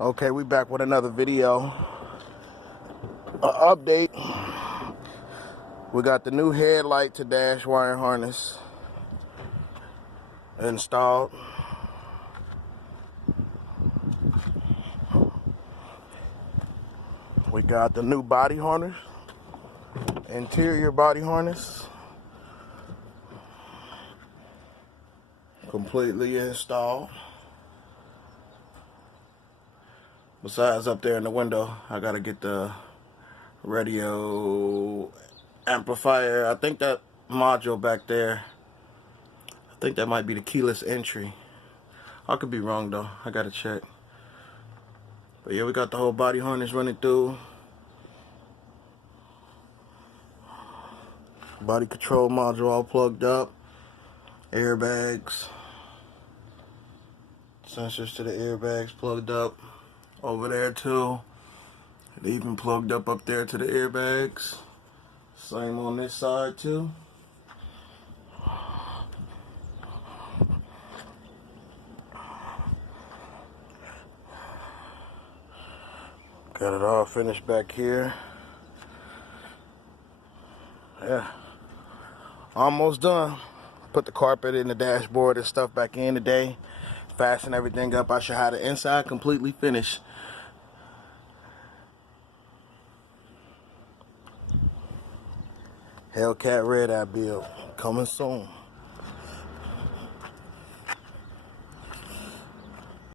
Okay, we back with another video. Update. We got the new headlight to dash wire harness installed. We got the new body harness, interior body harness, completely installed. Besides, up there in the window, I gotta get the radio amplifier. I think that module back there, I think that might be the keyless entry. I could be wrong though, I gotta check. But yeah, we got the whole body harness running through. Body control module all plugged up. Airbags. Sensors to the airbags plugged up over there too. They even plugged up there to the airbags. Same on this side too. Got it all finished back here. Yeah, almost done. Put the carpet in the dashboard and stuff back in today. Fasten everything up. I should have the inside completely finished. Hellcat red eye build coming soon.